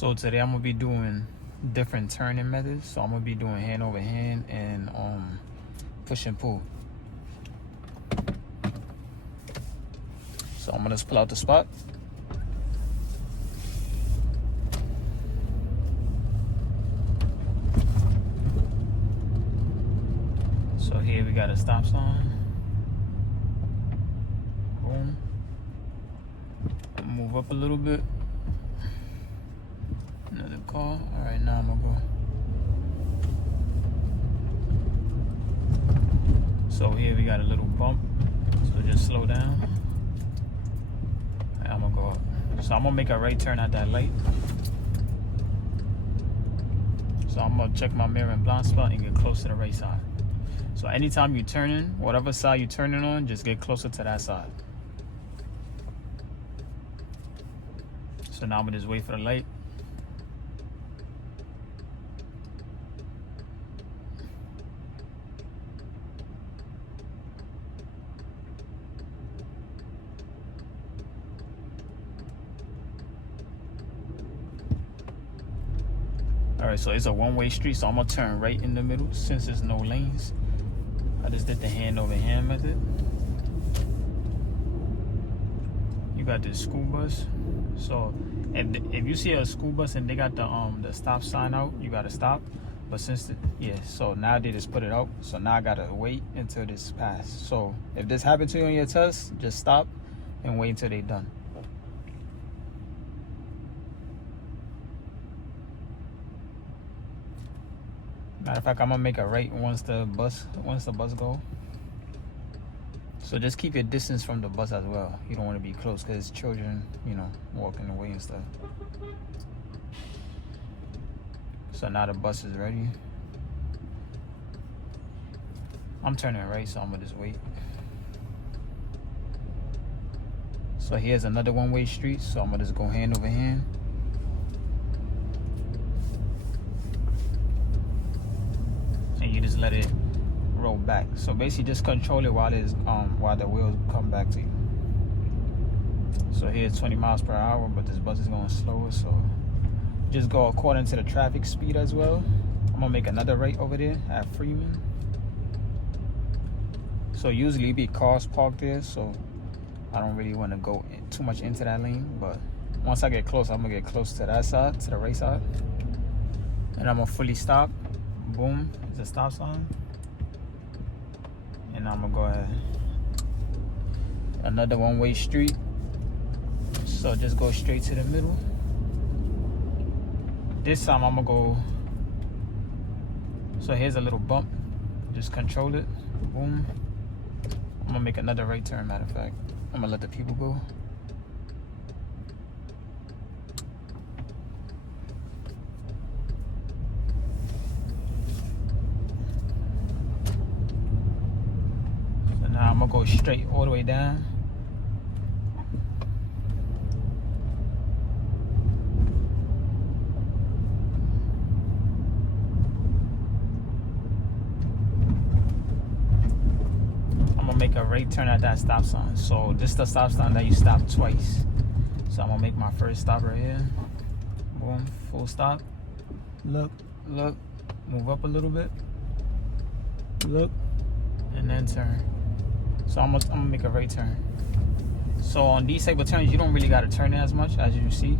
So today I'm gonna be doing different turning methods. So I'm gonna be doing hand over hand and push and pull. So I'm gonna just pull out the spot. So here we got a stop sign. Boom. Move up a little bit. Another car. All right, now I'm gonna go. So here we got a little bump. So just slow down. I'm gonna go up. So I'm gonna make a right turn at that light. So I'm gonna check my mirror and blind spot and get close to the right side. So anytime you're turning, whatever side you're turning on, just get closer to that side. So now I'm gonna just wait for the light. All right, so it's a one-way street, so I'm gonna turn right in the middle since there's no lanes. I just did the hand over hand method. You got this school bus. So, and if you see a school bus and they got the stop sign out, you gotta stop. But since so now they just put it out. So now I gotta wait until this pass. So if this happened to you on your test, just stop and wait until they're done. Matter of fact, I'm gonna make a right once the bus go. So just keep your distance from the bus as well. You don't want to be close because children, walking away and stuff. So now the bus is ready. I'm turning right, so I'm gonna just wait. So here's another one-way street, so I'm gonna just go hand over hand. And you just let it roll back. So basically just control it while the wheels come back to you. So here's 20 miles per hour, but this bus is going slower, so just go according to the traffic speed as well. I'm gonna make another right over there at Freeman. So usually be cars parked there, so I don't really want to go too much into that lane, but once I get close, I'm gonna get close to that side, to the right side, and I'm gonna fully stop. Boom, it's a stop sign. And I'm gonna go ahead. Another one-way street. So just go straight to the middle. This time I'm gonna go. So here's a little bump. Just control it. Boom. I'm gonna make another right turn, matter of fact. I'm gonna let the people go. I'm gonna go straight all the way down. I'm gonna make a right turn at that stop sign. So this is the stop sign that you stop twice. So I'm gonna make my first stop right here. Boom, full stop. Look, move up a little bit. Look, and then turn. So I'm gonna make a right turn. So on these type of turns, you don't really gotta turn it as much as you see.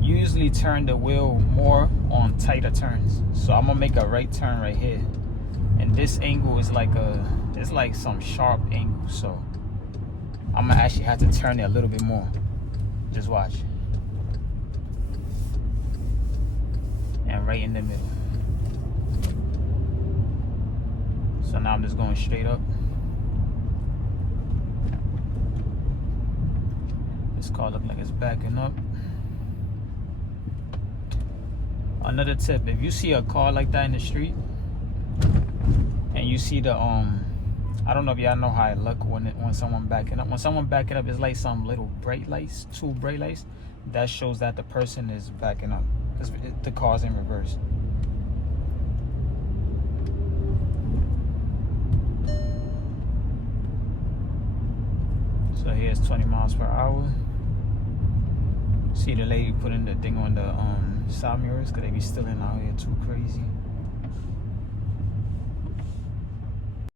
You usually turn the wheel more on tighter turns. So I'm gonna make a right turn right here. And this angle is it's like some sharp angle. So I'm gonna actually have to turn it a little bit more. Just watch. And right in the middle. So now I'm just going straight up. This car looks like it's backing up. Another tip, if you see a car like that in the street and you see the I don't know if y'all know how it look when someone backing up. When someone backing up, it's like some little bright lights, two bright lights. That shows that the person is backing up because the car's in reverse. So here's 20 miles per hour. See the lady putting the thing on the side mirrors, cause they be stealing out here too crazy.